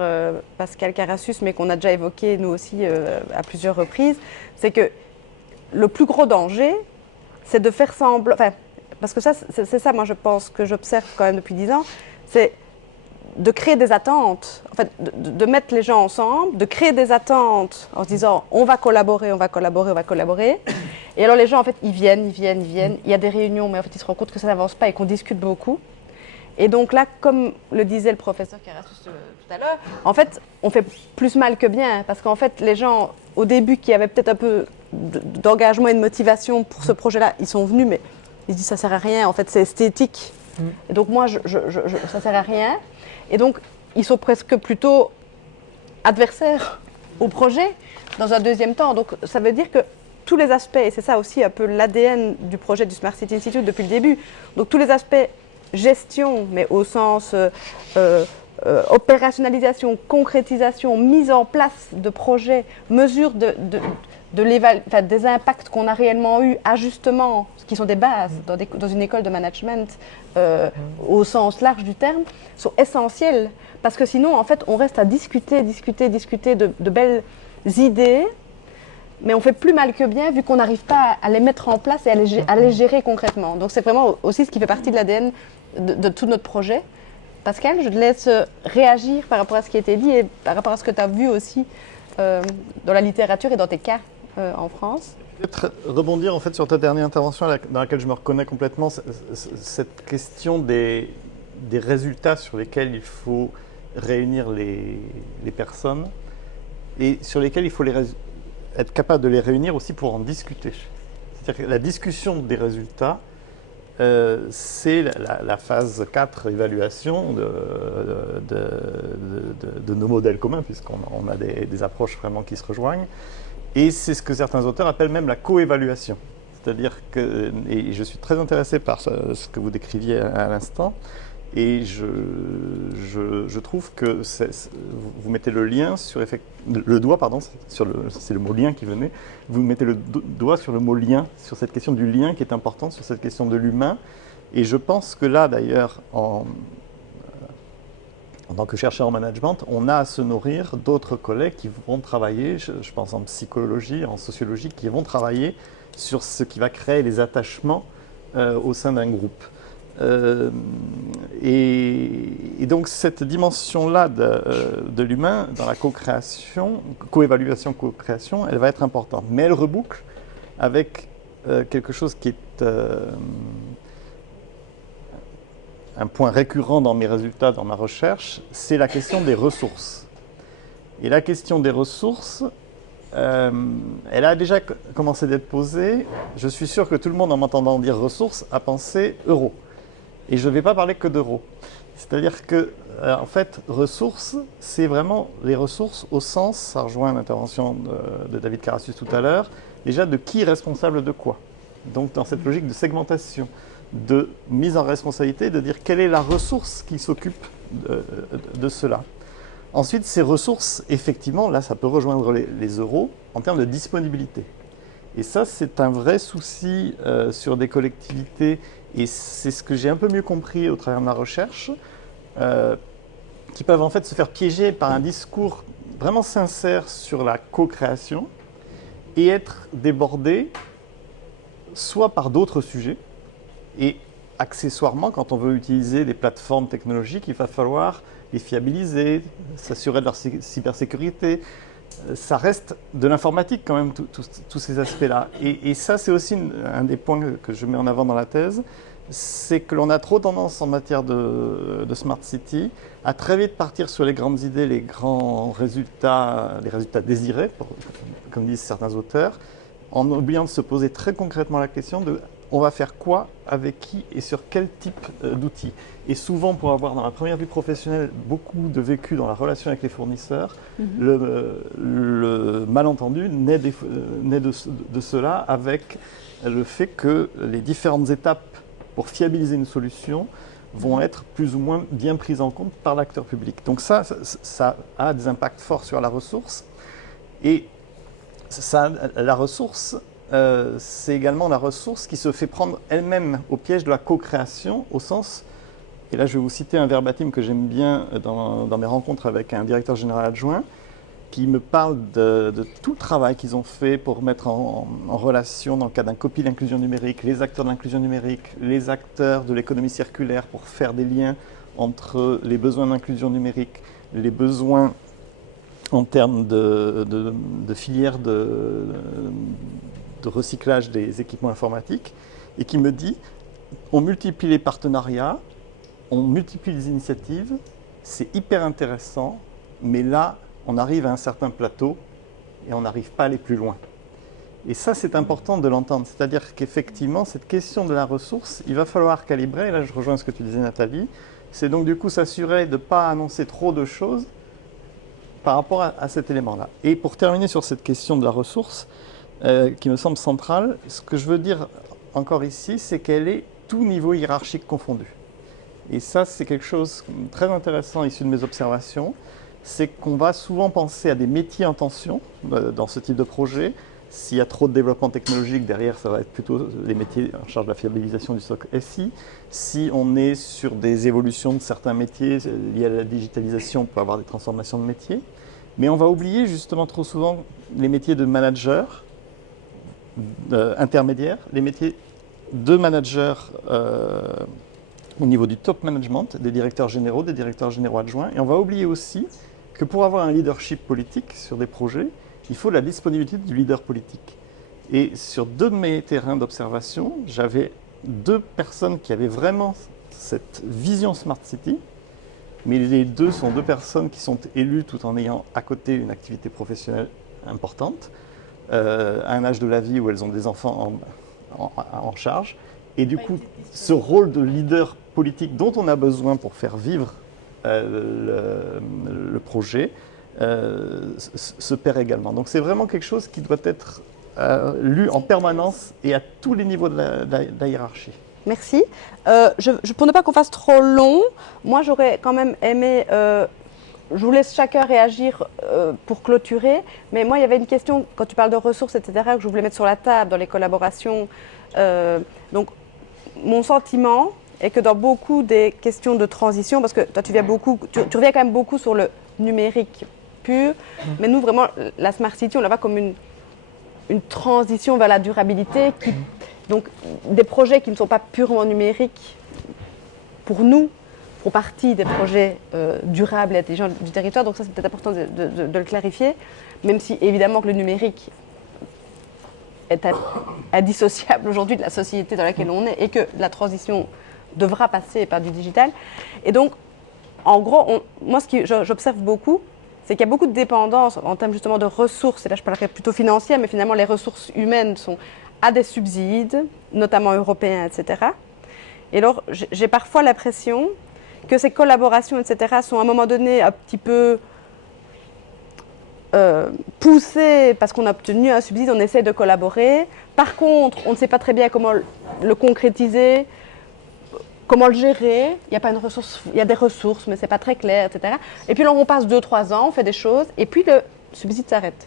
Pascal Carassus, mais qu'on a déjà évoqué nous aussi à plusieurs reprises. C'est que le plus gros danger, c'est de faire semblant... parce que ça, c'est ça, moi je pense, que j'observe quand même depuis 10 ans, c'est de créer des attentes, en fait, de mettre les gens ensemble, de créer des attentes en se disant on va collaborer, on va collaborer, on va collaborer. Et alors les gens, en fait, ils viennent. Il y a des réunions, mais en fait, ils se rendent compte que ça n'avance pas et qu'on discute beaucoup. Et donc là, comme le disait le professeur Carassus tout à l'heure, en fait, on fait plus mal que bien. Parce qu'en fait, les gens, au début, qui avaient peut-être un peu d'engagement et de motivation pour ce projet-là, ils sont venus, mais ils se disent ça sert à rien, en fait, c'est esthétique. Et donc moi, ça sert à rien. Et donc, ils sont presque plutôt adversaires au projet dans un deuxième temps. Donc, ça veut dire que tous les aspects, et c'est ça aussi un peu l'ADN du projet du Smart City Institute depuis le début, donc tous les aspects gestion, mais au sens opérationnalisation, concrétisation, mise en place de projets, mesure des impacts qu'on a réellement eus, ajustements, qui sont des bases dans une école de management au sens large du terme, sont essentiels. Parce que sinon, en fait, on reste à discuter de belles idées, mais on fait plus mal que bien vu qu'on n'arrive pas à les mettre en place et à les gérer concrètement. Donc c'est vraiment aussi ce qui fait partie de l'ADN de tout notre projet. Pascal, je te laisse réagir par rapport à ce qui a été dit et par rapport à ce que tu as vu aussi dans la littérature et dans tes cas en France. Je vais rebondir en fait sur ta dernière intervention dans laquelle je me reconnais complètement, cette question des résultats sur lesquels il faut réunir les personnes et sur lesquels il faut être capable de les réunir aussi pour en discuter. C'est-à-dire que la discussion des résultats, c'est la phase 4, évaluation de nos modèles communs, puisqu'on a des approches vraiment qui se rejoignent. Et c'est ce que certains auteurs appellent même la co-évaluation. C'est-à-dire que, et je suis très intéressé par ce que vous décriviez à l'instant, et je trouve que vous mettez le lien sur le doigt, pardon, c'est le mot lien qui venait, vous mettez le doigt sur le mot lien, sur cette question du lien qui est importante, sur cette question de l'humain. Et je pense que là, d'ailleurs, en tant que chercheur en management, on a à se nourrir d'autres collègues qui vont travailler, je pense en psychologie, en sociologie, qui vont travailler sur ce qui va créer les attachements au sein d'un groupe. Et donc cette dimension-là de l'humain dans la co-création, co-évaluation, co-création, elle va être importante. Mais elle reboucle avec quelque chose qui est un point récurrent dans mes résultats, dans ma recherche, c'est la question des ressources. Et la question des ressources, elle a déjà commencé d'être posée. Je suis sûr que tout le monde, en m'entendant dire ressources, a pensé euros. Et je ne vais pas parler que d'euros. C'est-à-dire que, en fait, ressources, c'est vraiment les ressources au sens, ça rejoint l'intervention de David Carassus tout à l'heure, déjà de qui est responsable de quoi. Donc dans cette logique de segmentation, de mise en responsabilité, de dire quelle est la ressource qui s'occupe de cela. Ensuite, ces ressources, effectivement, là, ça peut rejoindre les euros en termes de disponibilité. Et ça, c'est un vrai souci sur des collectivités, et c'est ce que j'ai un peu mieux compris au travers de ma recherche, qui peuvent en fait se faire piéger par un discours vraiment sincère sur la co-création et être débordés soit par d'autres sujets, et accessoirement, quand on veut utiliser des plateformes technologiques, il va falloir les fiabiliser, s'assurer de leur cybersécurité. Ça reste de l'informatique quand même, tous ces aspects-là. Et ça, c'est aussi un des points que je mets en avant dans la thèse, c'est que l'on a trop tendance en matière de Smart City à très vite partir sur les grandes idées, les grands résultats, les résultats désirés, comme disent certains auteurs, en oubliant de se poser très concrètement la question de on va faire quoi, avec qui et sur quel type d'outils. Et souvent, pour avoir dans la première vie professionnelle beaucoup de vécu dans la relation avec les fournisseurs, le malentendu naît de cela avec le fait que les différentes étapes pour fiabiliser une solution vont être plus ou moins bien prises en compte par l'acteur public. Donc ça a des impacts forts sur la ressource. Et la ressource, c'est également la ressource qui se fait prendre elle-même au piège de la co-création, au sens, et là je vais vous citer un verbatim que j'aime bien dans mes rencontres avec un directeur général adjoint, qui me parle de tout le travail qu'ils ont fait pour mettre en relation, dans le cadre d'un copie d'inclusion numérique, les acteurs de l'inclusion numérique, les acteurs de l'économie circulaire, pour faire des liens entre les besoins d'inclusion numérique, les besoins en termes de filières de recyclage des équipements informatiques, et qui me dit, on multiplie les partenariats, on multiplie les initiatives, c'est hyper intéressant, mais là, on arrive à un certain plateau et on n'arrive pas à aller plus loin. Et ça, c'est important de l'entendre. C'est-à-dire qu'effectivement, cette question de la ressource, il va falloir calibrer, et là je rejoins ce que tu disais Nathalie, c'est donc du coup s'assurer de ne pas annoncer trop de choses par rapport à cet élément-là. Et pour terminer sur cette question de la ressource, qui me semble centrale, ce que je veux dire encore ici, c'est qu'elle est tout niveau hiérarchique confondu. Et ça, c'est quelque chose de très intéressant issu de mes observations, c'est qu'on va souvent penser à des métiers en tension dans ce type de projet. S'il y a trop de développement technologique, derrière, ça va être plutôt les métiers en charge de la fiabilisation du SOC SI. Si on est sur des évolutions de certains métiers liés à la digitalisation, on peut avoir des transformations de métiers. Mais on va oublier justement trop souvent les métiers de manager, intermédiaire, les métiers de manager au niveau du top management, des directeurs généraux adjoints. Et on va oublier aussi que pour avoir un leadership politique sur des projets, il faut la disponibilité du leader politique. Et sur deux de mes terrains d'observation, j'avais deux personnes qui avaient vraiment cette vision Smart City, mais les deux sont deux personnes qui sont élues tout en ayant à côté une activité professionnelle importante, à un âge de la vie où elles ont des enfants en charge. Et du coup, ce rôle de leader politique dont on a besoin pour faire vivre le projet se perd également. Donc c'est vraiment quelque chose qui doit être lu en permanence et à tous les niveaux de la hiérarchie. Merci. Pour ne pas qu'on fasse trop long, moi j'aurais quand même aimé, je vous laisse chacun réagir pour clôturer, mais moi il y avait une question, quand tu parles de ressources, etc., que je voulais mettre sur la table dans les collaborations. Donc mon sentiment est que dans beaucoup des questions de transition, parce que toi tu reviens quand même beaucoup sur le numérique pur, mais nous vraiment, la Smart City, on la voit comme une transition vers la durabilité donc, des projets qui ne sont pas purement numériques, pour nous, font partie des projets durables et intelligents du territoire. Donc ça, c'est peut-être important de le clarifier, même si, évidemment, que le numérique est indissociable aujourd'hui de la société dans laquelle on est et que la transition devra passer par du digital. Et donc, en gros, moi, ce que j'observe beaucoup, c'est qu'il y a beaucoup de dépendance en termes justement de ressources, et là je parlerai plutôt financières, mais finalement les ressources humaines sont à des subsides, notamment européens, etc. Et alors j'ai parfois l'impression que ces collaborations, etc., sont à un moment donné un petit peu poussées parce qu'on a obtenu un subside, on essaie de collaborer. Par contre, on ne sait pas très bien comment le concrétiser, comment le gérer. Il y a pas une ressource, il y a des ressources, mais c'est pas très clair, etc. Et puis là, on passe 2-3 ans, on fait des choses, et puis le subside s'arrête.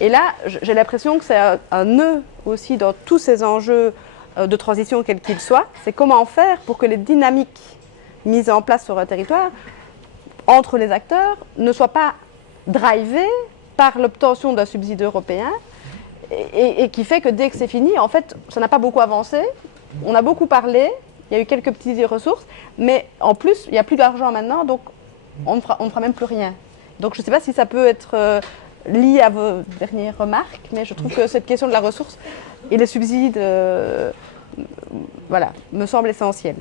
Et là, j'ai l'impression que c'est un nœud aussi dans tous ces enjeux de transition, quels qu'ils soient. C'est comment faire pour que les dynamiques mises en place sur un territoire, entre les acteurs, ne soient pas drivées par l'obtention d'un subside européen, et qui fait que dès que c'est fini, en fait, ça n'a pas beaucoup avancé. On a beaucoup parlé, il y a eu quelques petites ressources, mais en plus, il n'y a plus d'argent maintenant, donc on ne fera même plus rien. Donc je ne sais pas si ça peut être lié à vos dernières remarques, mais je trouve que cette question de la ressource et les subsides, voilà, me semble essentielle.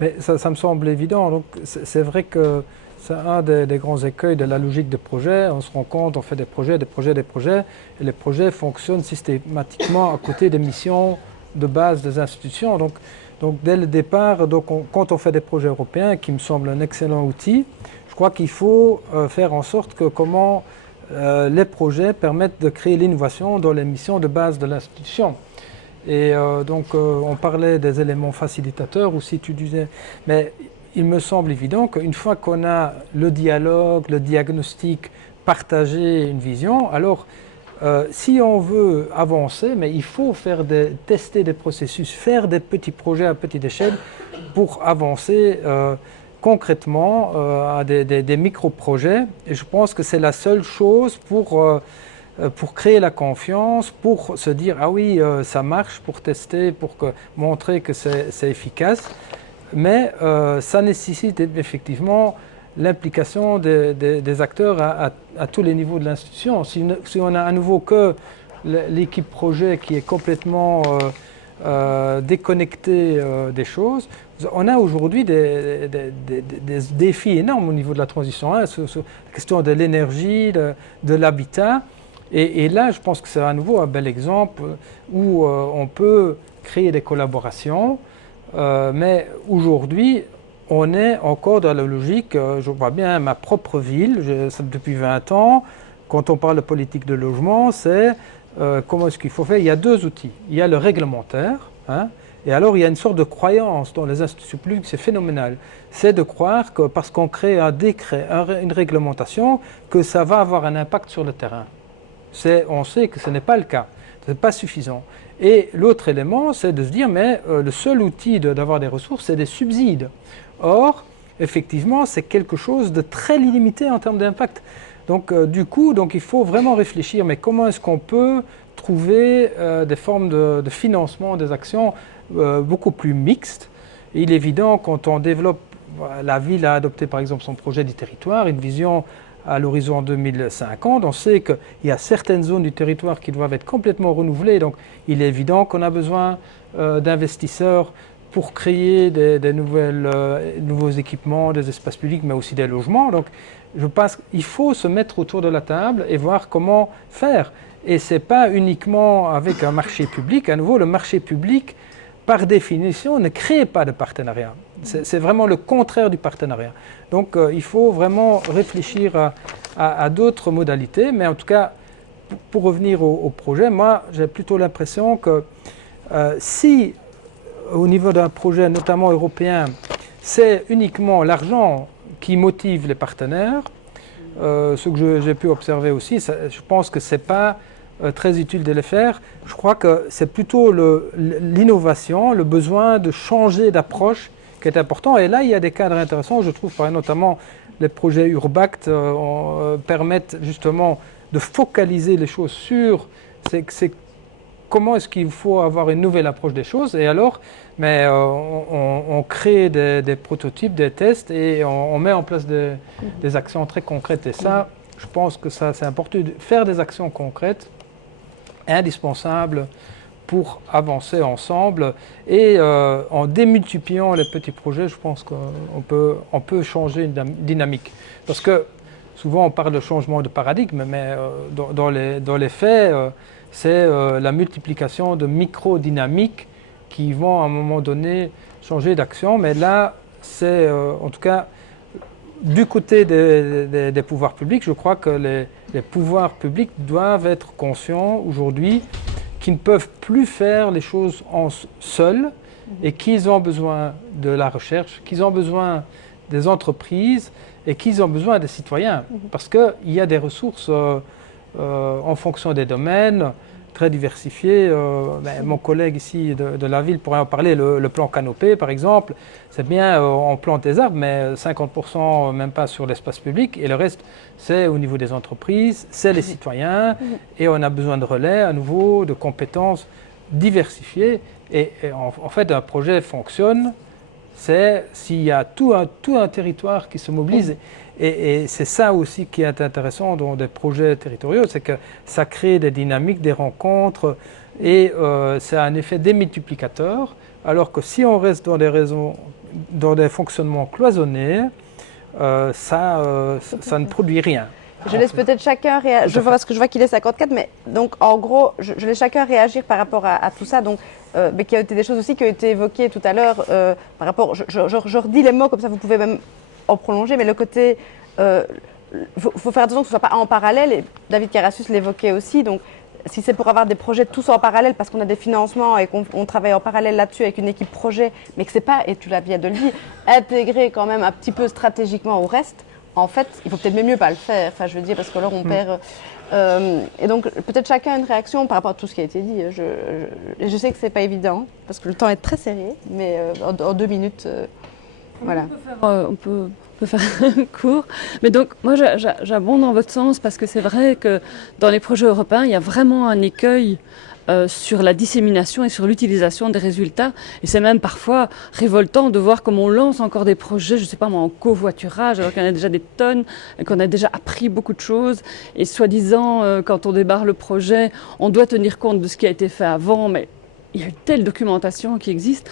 Mais ça me semble évident. Donc c'est vrai que c'est un des grands écueils de la logique de projet. On se rend compte, on fait des projets, et les projets fonctionnent systématiquement à côté des missions de base des institutions. Donc dès le départ, quand on fait des projets européens, qui me semble un excellent outil, je crois qu'il faut faire en sorte que les projets permettent de créer l'innovation dans les missions de base de l'institution. Et on parlait des éléments facilitateurs, ou si tu disais, mais il me semble évident qu'une fois qu'on a le dialogue, le diagnostic, partagé, une vision, alors si on veut avancer, mais il faut tester des processus, faire des petits projets à petite échelle pour avancer concrètement à des micro-projets. Et je pense que c'est la seule chose pour créer la confiance, pour se dire « ah oui, ça marche », pour tester, montrer que c'est efficace. Mais ça nécessite effectivement l'implication des acteurs à tous les niveaux de l'institution. Si on a à nouveau que l'équipe projet qui est complètement déconnectée des choses, on a aujourd'hui des défis énormes au niveau de la transition, sur la question de l'énergie, de l'habitat. Et là, je pense que c'est à nouveau un bel exemple où on peut créer des collaborations, mais aujourd'hui, on est encore dans la logique, je vois bien ma propre ville, depuis 20 ans, quand on parle de politique de logement, c'est comment est-ce qu'il faut faire. Il y a deux outils. Il y a le réglementaire, et alors il y a une sorte de croyance dans les institutions publiques, c'est phénoménal. C'est de croire que parce qu'on crée un décret, une réglementation, que ça va avoir un impact sur le terrain. On sait que ce n'est pas le cas, ce n'est pas suffisant. Et l'autre élément, c'est de se dire, mais le seul outil d'avoir des ressources, c'est des subsides. Or, effectivement, c'est quelque chose de très limité en termes d'impact. Donc, du coup, il faut vraiment réfléchir, mais comment est-ce qu'on peut trouver des formes de financement des actions beaucoup plus mixtes. Et il est évident, quand on développe, la ville a adopté par exemple son projet du territoire, une vision à l'horizon 2050, on sait qu'il y a certaines zones du territoire qui doivent être complètement renouvelées, donc il est évident qu'on a besoin d'investisseurs pour créer des nouveaux équipements, des espaces publics, mais aussi des logements. Donc, je pense qu'il faut se mettre autour de la table et voir comment faire. Et ce n'est pas uniquement avec un marché public. À nouveau, le marché public, par définition, ne crée pas de partenariat. C'est vraiment le contraire du partenariat. Donc, il faut vraiment réfléchir à d'autres modalités. Mais en tout cas, pour revenir au projet, moi, j'ai plutôt l'impression que si, au niveau d'un projet, notamment européen, c'est uniquement l'argent qui motive les partenaires, ce que j'ai pu observer aussi, je pense que ce n'est pas très utile de le faire. Je crois que c'est plutôt l'innovation, le besoin de changer d'approche qui est important. Et là, il y a des cadres intéressants, je trouve, notamment les projets Urbact permettent justement de focaliser les choses sur comment est-ce qu'il faut avoir une nouvelle approche des choses. Et alors, mais on crée des prototypes, des tests et on met en place des actions très concrètes. Et ça, je pense que ça, c'est important. Faire des actions concrètes est indispensable pour avancer ensemble. Et en démultipliant les petits projets, je pense qu'on peut changer une dynamique. Parce que souvent, on parle de changement de paradigme, mais dans les faits, c'est la multiplication de micro-dynamiques qui vont à un moment donné changer d'action. Mais là, c'est en tout cas du côté des pouvoirs publics, je crois que les pouvoirs publics doivent être conscients aujourd'hui qu'ils ne peuvent plus faire les choses seuls et qu'ils ont besoin de la recherche, qu'ils ont besoin des entreprises et qu'ils ont besoin des citoyens. Parce qu'il y a des ressources en fonction des domaines très diversifiés. Mon collègue ici de la ville pourrait en parler, le plan Canopé par exemple. C'est bien, on plante des arbres, mais 50% même pas sur l'espace public et le reste c'est au niveau des entreprises, c'est les citoyens et on a besoin de relais à nouveau, de compétences diversifiées et en fait un projet fonctionne, c'est s'il y a tout un territoire qui se mobilise. Et c'est ça aussi qui est intéressant dans des projets territoriaux, c'est que ça crée des dynamiques, des rencontres, et c'est un effet démultiplicateur, alors que si on reste dans des fonctionnements cloisonnés, ça ne produit rien. Je laisse peut-être chacun réagir, parce que je vois qu'il est 54, mais donc en gros, je laisse chacun réagir par rapport à tout ça. Donc, mais qu'il y a été des choses aussi qui ont été évoquées tout à l'heure par rapport, je redis les mots, comme ça vous pouvez même en prolonger, mais le côté, faut faire attention que ce ne soit pas en parallèle, et David Carassus l'évoquait aussi, donc si c'est pour avoir des projets tous en parallèle parce qu'on a des financements et qu'on travaille en parallèle là-dessus avec une équipe projet, mais que c'est pas, et tu l'as bien de le dire, intégré quand même un petit peu stratégiquement au reste, en fait, il faut peut-être mieux pas le faire, enfin je veux dire, parce que alors on perd... et donc peut-être chacun une réaction par rapport à tout ce qui a été dit. Je sais que c'est pas évident, parce que le temps est très serré, mais en 2 minutes... Voilà. On peut faire court. Mais donc, moi, j'abonde dans votre sens parce que c'est vrai que dans les projets européens, il y a vraiment un écueil sur la dissémination et sur l'utilisation des résultats. Et c'est même parfois révoltant de voir comment on lance encore des projets, je ne sais pas moi, en covoiturage, alors qu'on a déjà des tonnes, et qu'on a déjà appris beaucoup de choses. Et soi-disant, quand on débarre le projet, on doit tenir compte de ce qui a été fait avant, mais il y a une telle documentation qui existe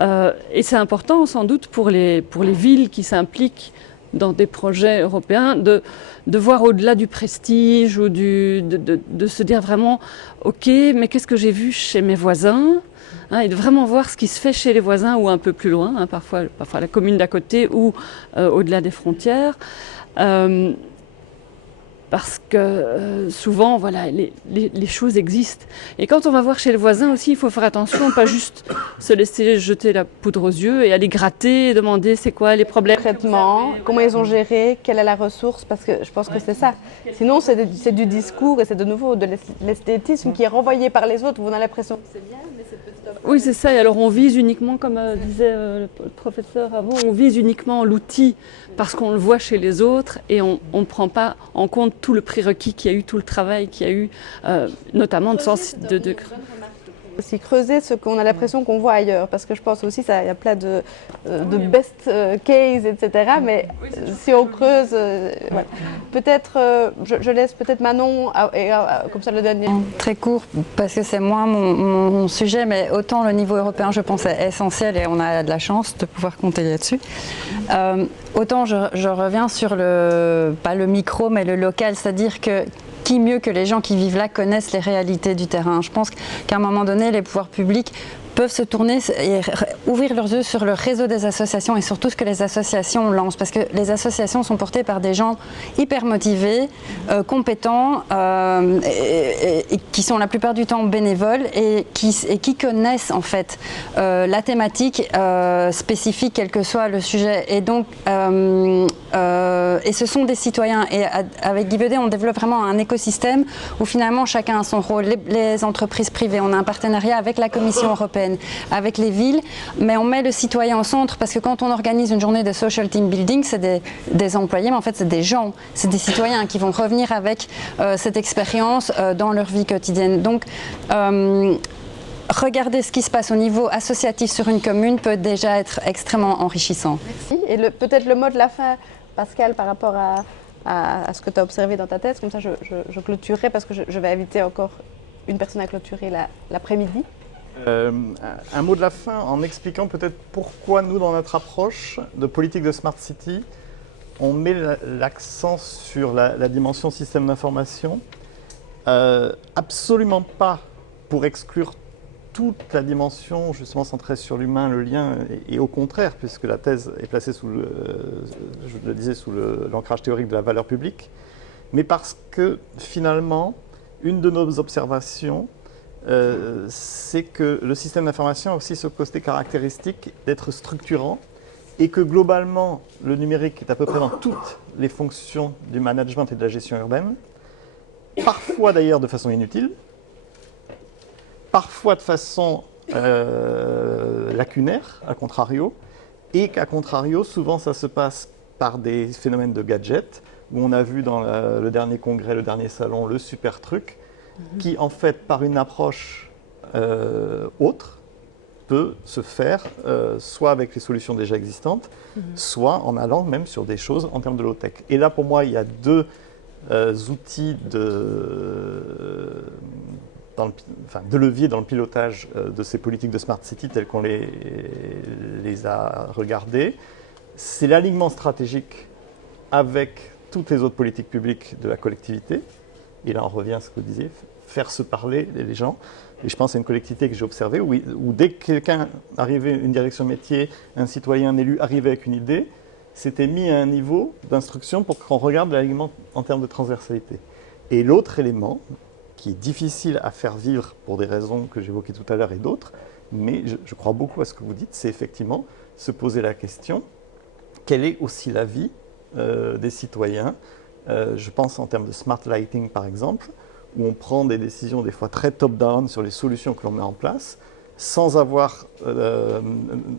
et c'est important sans doute pour les villes qui s'impliquent dans des projets européens de voir au-delà du prestige ou de se dire vraiment ok, mais qu'est-ce que j'ai vu chez mes voisins et de vraiment voir ce qui se fait chez les voisins ou un peu plus loin, parfois la commune d'à côté ou au-delà des frontières. Parce que souvent, voilà, les choses existent. Et quand on va voir chez le voisin aussi, il faut faire attention, pas juste se laisser jeter la poudre aux yeux et aller gratter et demander c'est quoi les problèmes. Traitement, comment ils ont géré, quelle est la ressource, parce que je pense que c'est ça. Sinon, c'est du discours et c'est de nouveau de l'esthétisme qui est renvoyé par les autres. Vous avez l'impression que c'est bien, mais c'est petit à petit. Oui, c'est ça. Et alors on vise uniquement, comme disait le professeur avant, on vise uniquement l'outil parce qu'on le voit chez les autres et on ne prend pas en compte tout le prérequis qu'il y a eu, tout le travail qu'il y a eu, notamment de aussi creuser ce qu'on a l'impression qu'on voit ailleurs, parce que je pense aussi qu'il y a plein de best case, etc. Mais si on creuse, voilà. Peut-être, je laisse peut-être Manon, comme ça le dernier. Très court, parce que c'est moins mon sujet, mais autant le niveau européen, je pense, est essentiel et on a de la chance de pouvoir compter là-dessus. Autant je reviens sur pas le micro, mais le local, c'est-à-dire que qui mieux que les gens qui vivent là connaissent les réalités du terrain. Je pense qu'à un moment donné, les pouvoirs publics peuvent se tourner et ouvrir leurs yeux sur le réseau des associations et sur tout ce que les associations lancent. Parce que les associations sont portées par des gens hyper motivés, compétents, et qui sont la plupart du temps bénévoles et qui connaissent en fait la thématique spécifique, quel que soit le sujet. Et donc, et ce sont des citoyens. Et avec GiveD, on développe vraiment un écosystème où finalement chacun a son rôle. Les entreprises privées, on a un partenariat avec la Commission européenne, avec les villes, mais on met le citoyen au centre parce que quand on organise une journée de social team building, c'est des employés, mais en fait c'est des gens, c'est des citoyens qui vont revenir avec cette expérience dans leur vie quotidienne. Donc, regarder ce qui se passe au niveau associatif sur une commune peut déjà être extrêmement enrichissant. Merci. Et peut-être le mot de la fin, Pascal, par rapport à ce que tu as observé dans ta thèse, comme ça je clôturerai parce que je vais inviter encore une personne à clôturer l'après-midi. Un mot de la fin en expliquant peut-être pourquoi nous, dans notre approche de politique de Smart City, on met l'accent sur la dimension système d'information, absolument pas pour exclure toute la dimension justement centrée sur l'humain, le lien, et au contraire, puisque la thèse est placée sous je le disais, sous l'ancrage théorique de la valeur publique, mais parce que finalement, une de nos observations, c'est que le système d'information a aussi ce côté caractéristique d'être structurant et que globalement, le numérique est à peu près dans toutes les fonctions du management et de la gestion urbaine, parfois d'ailleurs de façon inutile, parfois de façon lacunaire, à contrario, et qu'à contrario, souvent ça se passe par des phénomènes de gadgets, où on a vu dans le dernier congrès, le dernier salon, le super truc, qui en fait, par une approche autre, peut se faire soit avec les solutions déjà existantes, soit en allant même sur des choses en termes de low-tech. Et là, pour moi, il y a deux outils de levier dans le pilotage de ces politiques de Smart City telles qu'on les a regardées. C'est l'alignement stratégique avec toutes les autres politiques publiques de la collectivité. Et là, on revient à ce que vous disiez, faire se parler les gens. Et je pense à une collectivité que j'ai observée où dès que quelqu'un arrivait, une direction métier, un citoyen, un élu arrivait avec une idée, c'était mis à un niveau d'instruction pour qu'on regarde l'alignement en termes de transversalité. Et l'autre élément, qui est difficile à faire vivre pour des raisons que j'évoquais tout à l'heure et d'autres, mais je crois beaucoup à ce que vous dites, c'est effectivement se poser la question, quelle est aussi la vie des citoyens. Je pense en termes de smart lighting par exemple, où on prend des décisions des fois très top-down sur les solutions que l'on met en place, sans avoir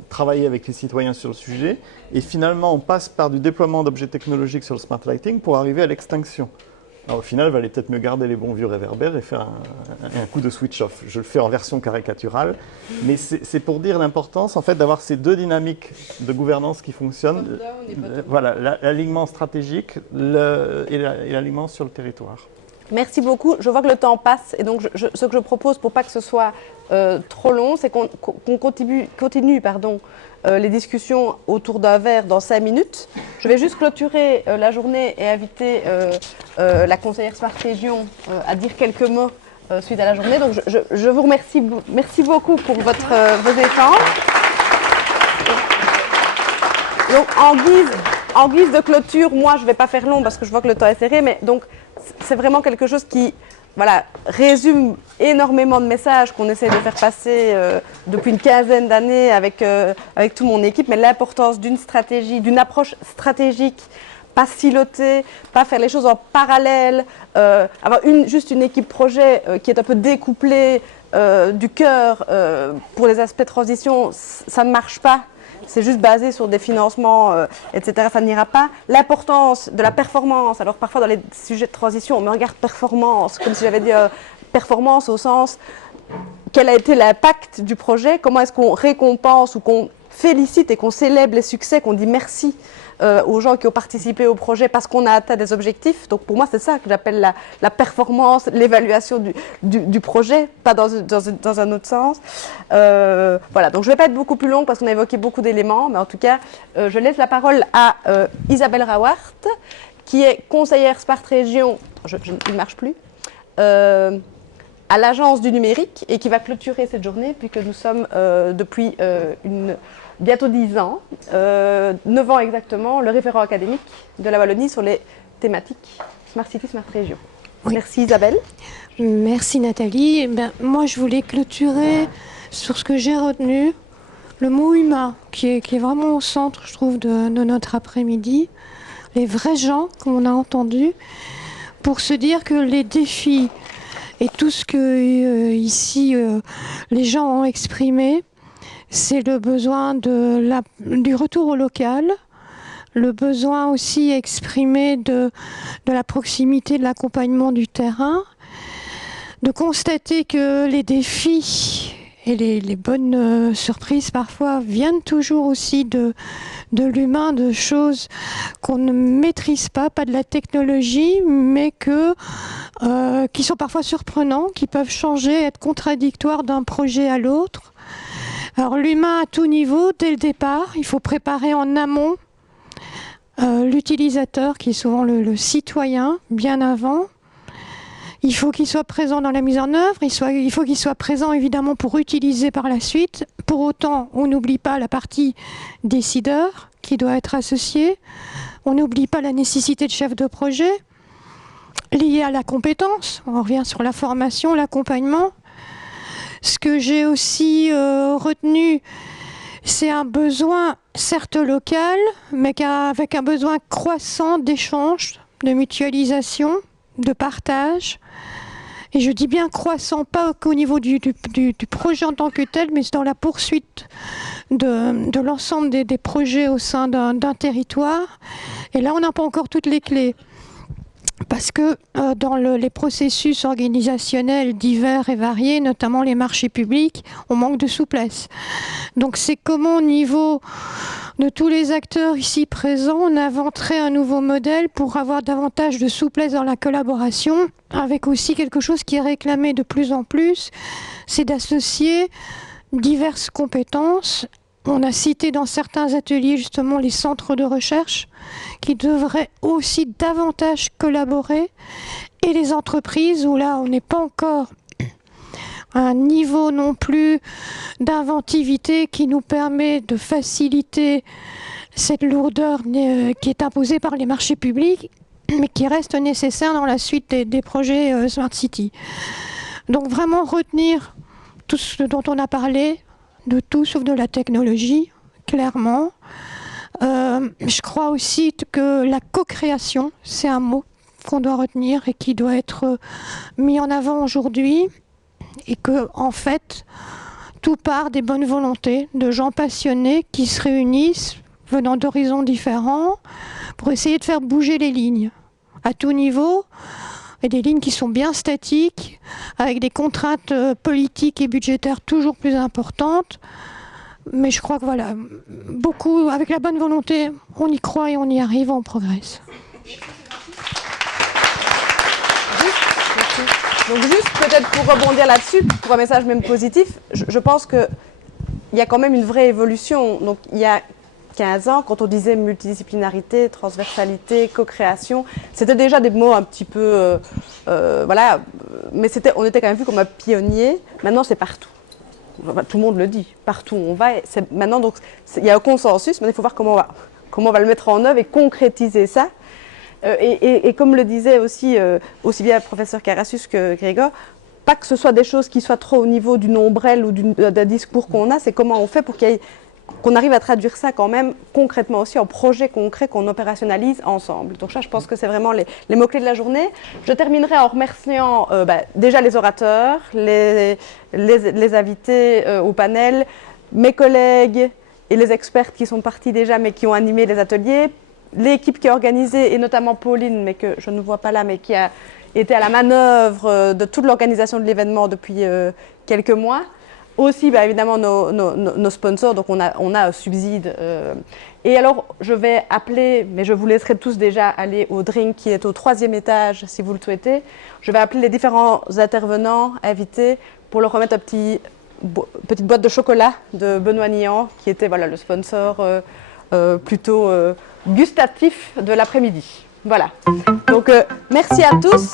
travaillé avec les citoyens sur le sujet, et finalement on passe par du déploiement d'objets technologiques sur le smart lighting pour arriver à l'extinction. Alors, au final, il valait peut-être mieux garder les bons vieux réverbères et faire un coup de switch-off. Je le fais en version caricaturale, mais c'est pour dire l'importance en fait, d'avoir ces deux dynamiques de gouvernance qui fonctionnent. Voilà, l'alignement stratégique et l'alignement sur le territoire. Merci beaucoup. Je vois que le temps passe et donc ce que je propose pour pas que ce soit trop long, c'est qu'on continue les discussions autour d'un verre dans 5 minutes. Je vais juste clôturer la journée et inviter la conseillère Smart Région à dire quelques mots suite à la journée. Donc je vous remercie. Merci beaucoup pour vos échanges. Donc en guise de clôture, moi je ne vais pas faire long parce que je vois que le temps est serré, mais donc c'est vraiment quelque chose qui résume énormément de messages qu'on essaie de faire passer depuis une quinzaine d'années avec toute mon équipe, mais l'importance d'une stratégie, d'une approche stratégique, pas siloter, pas faire les choses en parallèle, avoir juste une équipe projet qui est un peu découplée du cœur pour les aspects de transition, ça ne marche pas. C'est juste basé sur des financements, etc. Ça n'ira pas. L'importance de la performance. Alors parfois dans les sujets de transition, on me regarde performance, comme si j'avais dit performance au sens quel a été l'impact du projet, comment est-ce qu'on récompense ou qu'on félicite et qu'on célèbre les succès, qu'on dit merci aux gens qui ont participé au projet parce qu'on a atteint des objectifs. Donc pour moi, c'est ça que j'appelle la performance, l'évaluation du projet, pas dans un autre sens. Voilà, donc je ne vais pas être beaucoup plus longue parce qu'on a évoqué beaucoup d'éléments, mais en tout cas, je laisse la parole à Isabelle Rawart, qui est conseillère Smart Région, il ne marche plus, à l'Agence du numérique et qui va clôturer cette journée puisque nous sommes depuis bientôt 10 ans, 9 ans exactement, le référent académique de la Wallonie sur les thématiques Smart City, Smart Région. Oui. Merci Isabelle. Merci Nathalie. Moi je voulais clôturer sur ce que j'ai retenu, le mot humain qui est vraiment au centre, je trouve, de notre après-midi. Les vrais gens, comme on a entendu, pour se dire que les défis et tout ce que ici les gens ont exprimé, c'est le besoin du retour au local, le besoin aussi exprimé de la proximité, de l'accompagnement du terrain, de constater que les défis et les bonnes surprises parfois viennent toujours aussi de l'humain, de choses qu'on ne maîtrise pas de la technologie, mais qui sont parfois surprenants, qui peuvent changer, être contradictoires d'un projet à l'autre. Alors l'humain à tout niveau, dès le départ, il faut préparer en amont l'utilisateur, qui est souvent le citoyen, bien avant. Il faut qu'il soit présent dans la mise en œuvre, il faut qu'il soit présent évidemment pour utiliser par la suite. Pour autant, on n'oublie pas la partie décideur qui doit être associée. On n'oublie pas la nécessité de chef de projet liée à la compétence. On revient sur la formation, l'accompagnement. Ce que j'ai aussi retenu, c'est un besoin certes local, mais avec un besoin croissant d'échange, de mutualisation, de partage. Et je dis bien croissant, pas qu'au niveau du projet en tant que tel, mais dans la poursuite de l'ensemble des projets au sein d'un territoire. Et là, on n'a pas encore toutes les clés. Parce que dans les processus organisationnels divers et variés, notamment les marchés publics, on manque de souplesse. Donc c'est comment au niveau de tous les acteurs ici présents, on inventerait un nouveau modèle pour avoir davantage de souplesse dans la collaboration, avec aussi quelque chose qui est réclamé de plus en plus, c'est d'associer diverses compétences. On a cité dans certains ateliers justement les centres de recherche qui devraient aussi davantage collaborer, et les entreprises où là on n'est pas encore à un niveau non plus d'inventivité qui nous permet de faciliter cette lourdeur qui est imposée par les marchés publics, mais qui reste nécessaire dans la suite des projets Smart City. Donc vraiment retenir tout ce dont on a parlé, de tout sauf de la technologie, clairement. Je crois aussi que la co-création, c'est un mot qu'on doit retenir et qui doit être mis en avant aujourd'hui, et que, en fait, tout part des bonnes volontés de gens passionnés qui se réunissent, venant d'horizons différents, pour essayer de faire bouger les lignes à tout niveau, et des lignes qui sont bien statiques, avec des contraintes politiques et budgétaires toujours plus importantes. Mais je crois que voilà, beaucoup, avec la bonne volonté, on y croit et on y arrive, on progresse. Donc juste peut-être pour rebondir là-dessus, pour un message même positif, je pense qu'il y a quand même une vraie évolution. Donc il y a 15 ans, quand on disait multidisciplinarité, transversalité, co-création, c'était déjà des mots un petit peu, voilà, mais on était quand même vu comme un pionnier. Maintenant c'est partout. Enfin, tout le monde le dit, partout où on va. Maintenant, donc, il y a un consensus, mais il faut voir comment on va le mettre en œuvre et concrétiser ça. Et comme le disait aussi bien le professeur Carassus que Grégoire, pas que ce soit des choses qui soient trop au niveau d'une ombrelle ou d'un discours qu'on a, c'est comment on fait pour qu'on arrive à traduire ça quand même concrètement aussi en projet concret qu'on opérationnalise ensemble. Donc ça, je pense que c'est vraiment les mots-clés de la journée. Je terminerai en remerciant déjà les orateurs, les invités au panel, mes collègues et les experts qui sont partis déjà mais qui ont animé les ateliers, l'équipe qui a organisé, et notamment Pauline, mais que je ne vois pas là, mais qui a été à la manœuvre de toute l'organisation de l'événement depuis quelques mois. Aussi, bah, évidemment, nos sponsors, donc on a un subside. Et alors, je vais appeler, mais je vous laisserai tous déjà aller au drink qui est au 3e étage, si vous le souhaitez. Je vais appeler les différents intervenants, invités, pour leur remettre une petite boîte de chocolat de Benoît Nian, qui était voilà, le sponsor plutôt gustatif de l'après-midi. Voilà. Donc, merci à tous.